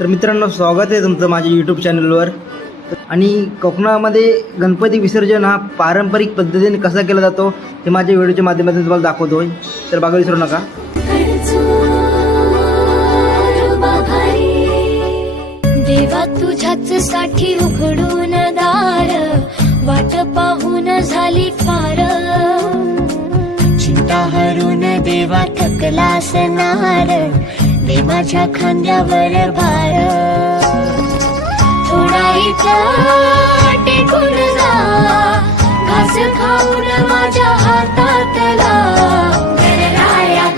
तर मित्रांनो, स्वागत आहे तुमचं माझ्या यूट्यूब चॅनलवर. आणि कोकणामध्ये गणपती विसर्जन हा पारंपरिक पद्धतीने कसा केला जातो हे माझ्या व्हिडिओच्या माध्यमातून तुम्हाला दाखवतो. तर बघा, विसरू नका. देवा तुझ्याच साठी उघडून दार, वाट पाहून झाली फार. चिंता हरून देवा थकला असणार, दे माझ्या खांद्यावर भार. थोडा इथं टेकून जा, घास खाऊन माझ्या हातातला. गणराया